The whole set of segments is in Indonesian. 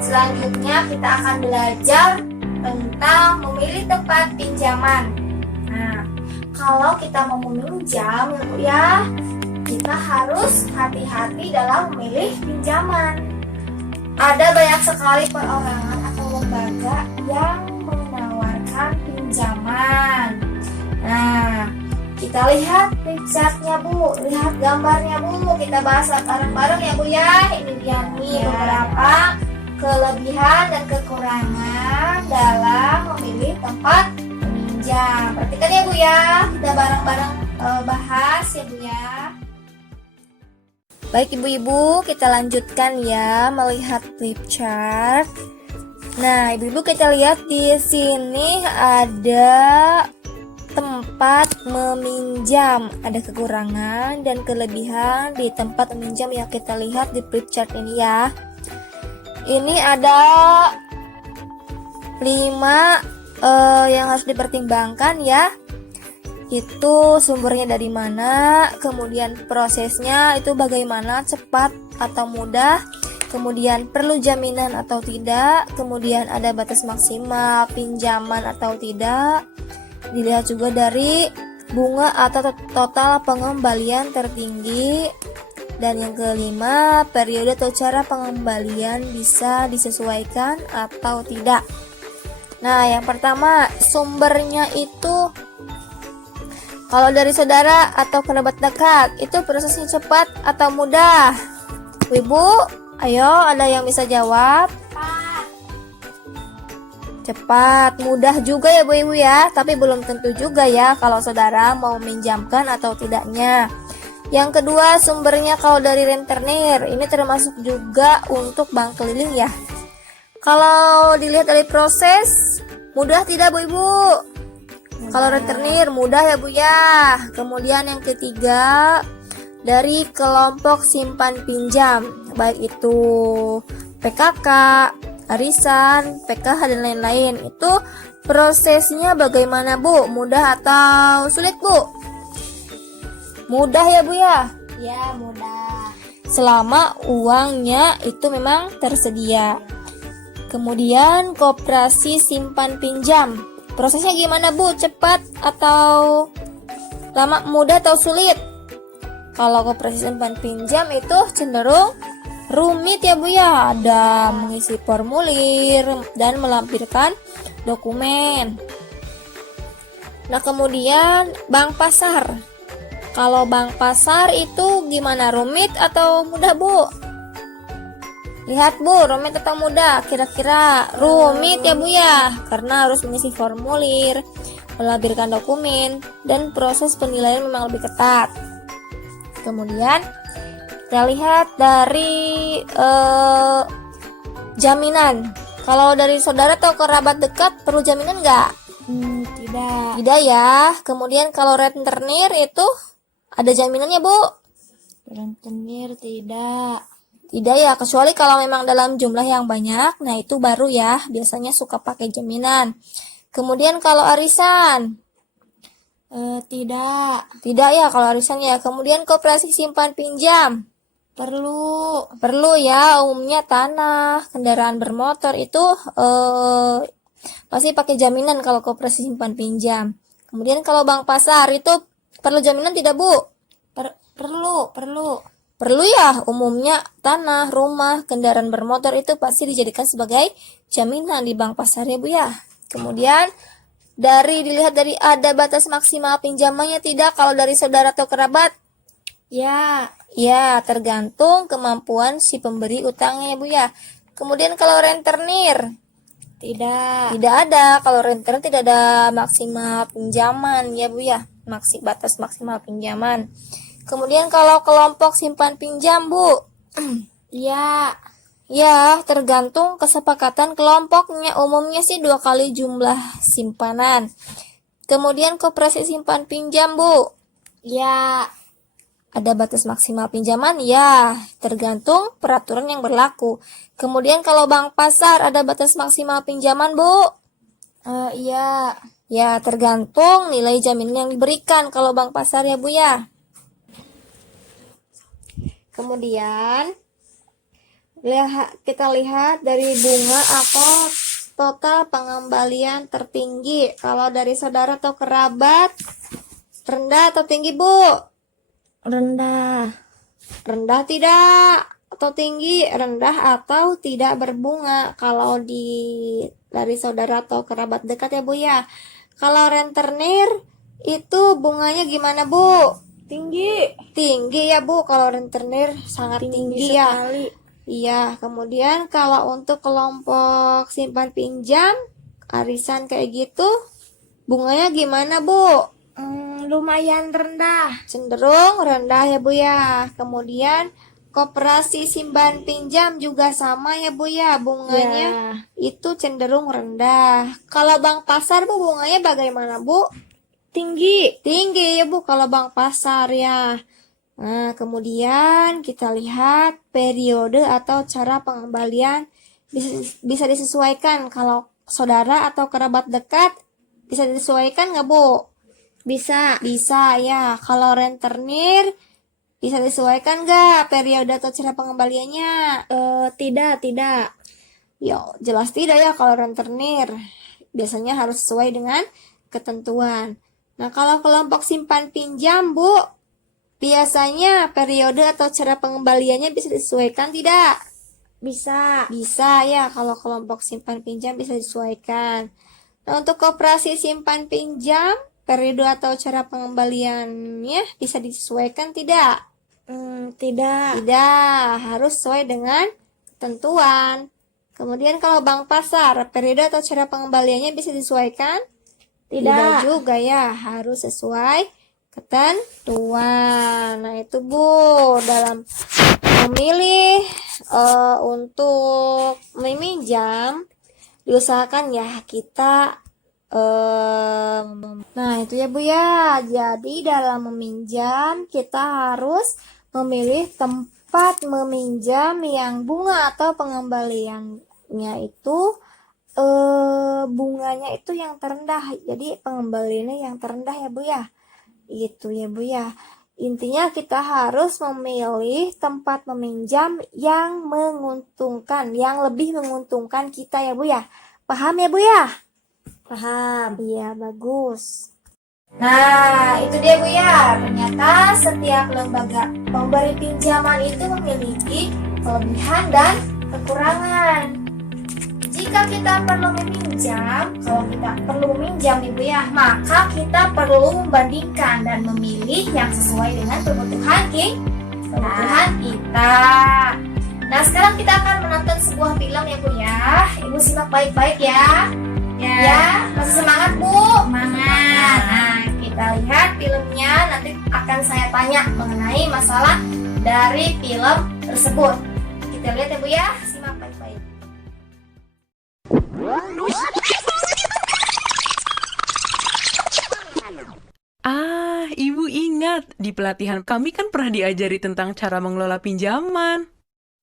Selanjutnya kita akan belajar tentang memilih tempat pinjaman. Nah, kalau kita mau meminjam ya Bu ya, kita harus hati-hati dalam memilih pinjaman. Ada banyak sekali perorangan atau lembaga yang menawarkan pinjaman. Nah, kita lihat flipchartnya Bu, lihat gambarnya Bu. Kita bahas bareng-bareng ya Bu ya. Ini dia nih beberapa kelebihan dan kekurangan dalam memilih tempat meminjam. Perhatikan ya Bu ya, kita bareng-bareng bahas ya Bu ya. Baik ibu-ibu, kita lanjutkan ya melihat flip chart. Nah, ibu-ibu kita lihat di sini ada tempat meminjam, ada kekurangan dan kelebihan di tempat meminjam yang kita lihat di flip chart ini ya. Ini ada 5 yang harus dipertimbangkan ya. Itu sumbernya dari mana, kemudian prosesnya itu bagaimana, cepat atau mudah, kemudian perlu jaminan atau tidak, kemudian ada batas maksimal pinjaman atau tidak. Dilihat juga dari bunga atau total pengembalian tertinggi. Dan yang kelima, periode atau cara pengembalian bisa disesuaikan atau tidak. Nah, yang pertama, sumbernya itu kalau dari saudara atau kerabat dekat, itu prosesnya cepat atau mudah? Ibu, ayo ada yang bisa jawab? Cepat, mudah juga ya Bu Ibu ya, tapi belum tentu juga ya kalau saudara mau minjamkan atau tidaknya. Yang kedua, sumbernya kalau dari rentenir, ini termasuk juga untuk bank keliling ya. Kalau dilihat dari proses, mudah tidak Bu Ibu? Kalau rentenir mudah ya Bu ya. Kemudian yang ketiga, dari kelompok simpan pinjam, baik itu PKK, arisan, PKH dan lain-lain. Itu prosesnya bagaimana Bu? Mudah atau sulit Bu? Mudah ya Bu ya? Ya, mudah. Selama uangnya itu memang tersedia. Kemudian koperasi simpan pinjam. Prosesnya gimana Bu? Cepat atau lama, mudah atau sulit? Kalau koperasi simpan pinjam itu cenderung rumit ya Bu ya. Ada mengisi formulir dan melampirkan dokumen. Nah, kemudian bank pasar. Kalau bank pasar itu gimana? Rumit atau mudah Bu? Lihat Bu, rumit atau mudah? Kira-kira rumit ya Bu ya, karena harus mengisi formulir, melampirkan dokumen, dan proses penilaian memang lebih ketat. Kemudian kita lihat dari jaminan. Kalau dari saudara atau kerabat dekat perlu jaminan nggak? Tidak. Tidak ya. Kemudian kalau rentenir itu ada jaminannya Bu? Rentenir tidak. Tidak ya, kecuali kalau memang dalam jumlah yang banyak, nah itu baru ya, biasanya suka pakai jaminan. Kemudian kalau arisan, Tidak. tidak ya kalau arisan ya. Kemudian koperasi simpan pinjam, Perlu ya, umumnya tanah, kendaraan bermotor itu pasti pakai jaminan kalau koperasi simpan pinjam. Kemudian kalau bank pasar itu perlu jaminan tidak Bu? Perlu. Perlu ya, umumnya tanah, rumah, kendaraan bermotor itu pasti dijadikan sebagai jaminan di bank pasar ya Bu ya. Kemudian dilihat dari ada batas maksimal pinjamannya tidak kalau dari saudara atau kerabat? Ya. Ya, tergantung kemampuan si pemberi utangnya ya Bu ya. Kemudian kalau rentenir? Tidak. Tidak ada, kalau rentenir tidak ada maksimal pinjaman ya Bu ya. Batas maksimal pinjaman. Kemudian kalau kelompok simpan pinjam Bu? Ya. Ya, tergantung kesepakatan kelompoknya. Umumnya sih 2 kali jumlah simpanan. Kemudian koperasi simpan pinjam Bu? Ya. Ada batas maksimal pinjaman? Ya, tergantung peraturan yang berlaku. Kemudian kalau bank pasar ada batas maksimal pinjaman Bu? Iya. Ya, tergantung nilai jaminan yang diberikan kalau bank pasar ya Bu ya. Kemudian Kita lihat dari bunga atau total pengembalian tertinggi. Kalau dari saudara atau kerabat, rendah atau tinggi, Bu? Rendah. Rendah tidak? Atau tinggi? Rendah atau tidak berbunga. Kalau dari saudara atau kerabat dekat ya, Bu ya. Kalau rentenir itu bunganya gimana, Bu? Tinggi. Tinggi ya, Bu. Kalau rentenir sangat tinggi ya. sekali. Iya, kemudian kalau untuk kelompok simpan pinjam, arisan kayak gitu, bunganya gimana, Bu? Lumayan rendah. Cenderung rendah ya, Bu ya. Kemudian koperasi simpan pinjam juga sama ya, Bu ya. Bunganya Ya. itu cenderung rendah. Kalau bank pasar, Bu, bunganya bagaimana, Bu? Tinggi. Tinggi ya, Bu, kalau bank pasar ya. Nah, kemudian kita lihat periode atau cara pengembalian bisa disesuaikan. Kalau saudara atau kerabat dekat bisa disesuaikan nggak, Bu? Bisa. Bisa ya. Kalau rentenir bisa disesuaikan nggak periode atau cara pengembaliannya? Tidak. Ya, jelas tidak ya kalau rentenir. Biasanya harus sesuai dengan ketentuan. Nah, kalau kelompok simpan pinjam, Bu, biasanya periode atau cara pengembaliannya bisa disesuaikan tidak? Bisa. Bisa ya, kalau kelompok simpan pinjam bisa disesuaikan. Nah, untuk koperasi simpan pinjam, periode atau cara pengembaliannya bisa disesuaikan tidak? Tidak. Tidak, harus sesuai dengan ketentuan. Kemudian kalau bank pasar, periode atau cara pengembaliannya bisa disesuaikan? Tidak juga ya, harus sesuai ketentuan. Nah, itu, Bu, dalam memilih untuk meminjam, diusahakan ya kita nah, itu ya, Bu ya. Jadi dalam meminjam kita harus memilih tempat meminjam yang bunga atau pengembaliannya itu bunganya itu yang terendah. Jadi pengembaliannya yang terendah ya, Bu ya. Itu ya, Bu ya. Intinya kita harus memilih tempat meminjam yang menguntungkan, yang lebih menguntungkan kita ya, Bu ya. Paham ya, Bu ya? Paham. Iya, bagus. Nah, itu dia, Bu ya. Ternyata setiap lembaga pemberi pinjaman itu memiliki kelebihan dan kekurangan. Jika kita perlu meminjam, kalau kita perlu meminjam nih, Bu ya, maka kita perlu membandingkan dan memilih yang sesuai dengan kebutuhan kita. Nah, sekarang kita akan menonton sebuah film ya, Bu ya. Ibu simak baik-baik ya. Ya, masih semangat, Bu? Semangat. Nah, kita lihat filmnya, nanti akan saya tanya mengenai masalah dari film tersebut. Kita lihat ya, Bu ya, simak baik-baik. Ibu ingat, di pelatihan kami kan pernah diajari tentang cara mengelola pinjaman.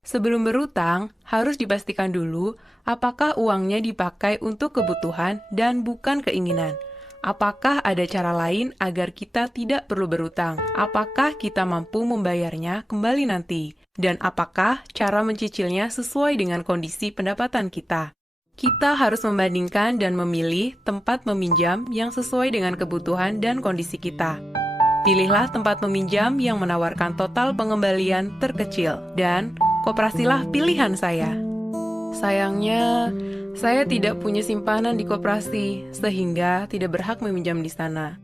Sebelum berutang, harus dipastikan dulu apakah uangnya dipakai untuk kebutuhan dan bukan keinginan. Apakah ada cara lain agar kita tidak perlu berutang? Apakah kita mampu membayarnya kembali nanti? Dan apakah cara mencicilnya sesuai dengan kondisi pendapatan kita? Kita harus membandingkan dan memilih tempat meminjam yang sesuai dengan kebutuhan dan kondisi kita. Pilihlah tempat meminjam yang menawarkan total pengembalian terkecil dan koperasilah pilihan saya. Sayangnya, saya tidak punya simpanan di koperasi sehingga tidak berhak meminjam di sana.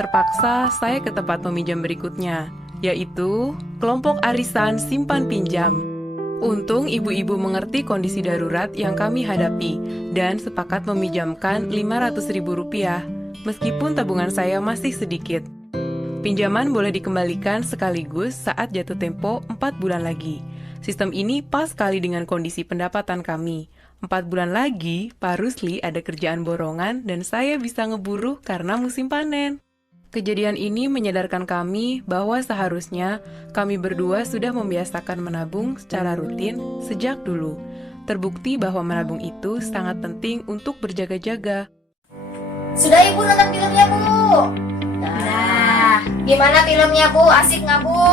Terpaksa saya ke tempat meminjam berikutnya, yaitu kelompok arisan simpan pinjam. Untung ibu-ibu mengerti kondisi darurat yang kami hadapi dan sepakat meminjamkan Rp500.000 meskipun tabungan saya masih sedikit. Pinjaman boleh dikembalikan sekaligus saat jatuh tempo 4 bulan lagi. Sistem ini pas sekali dengan kondisi pendapatan kami. 4 bulan lagi, Pak Rusli ada kerjaan borongan dan saya bisa ngeburu karena musim panen. Kejadian ini menyadarkan kami bahwa seharusnya kami berdua sudah membiasakan menabung secara rutin sejak dulu. Terbukti bahwa menabung itu sangat penting untuk berjaga-jaga. Sudah Ibu nonton filmnya, Bu? Nah, gimana filmnya, Bu? Asik nggak, Bu?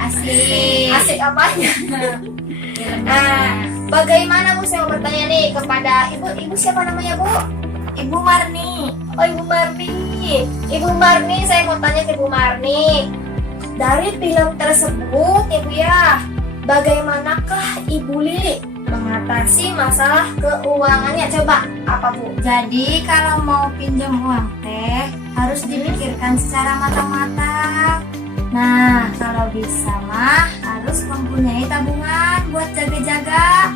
Asik. Asik apanya? Bagaimana Bu, saya mau bertanya nih kepada Ibu siapa namanya Bu? Ibu Marni. Oh, Ibu Marni. Ibu Marni, saya mau tanya ke Ibu Marni. Dari film tersebut, Ibu ya, bagaimanakah Ibu Lili mengatasi masalah keuangannya? Coba, apa Bu? Jadi kalau mau pinjam uang teh harus dipikirkan secara matang-matang. Nah, kalau bisa mah harus mempunyai tabungan buat jaga-jaga.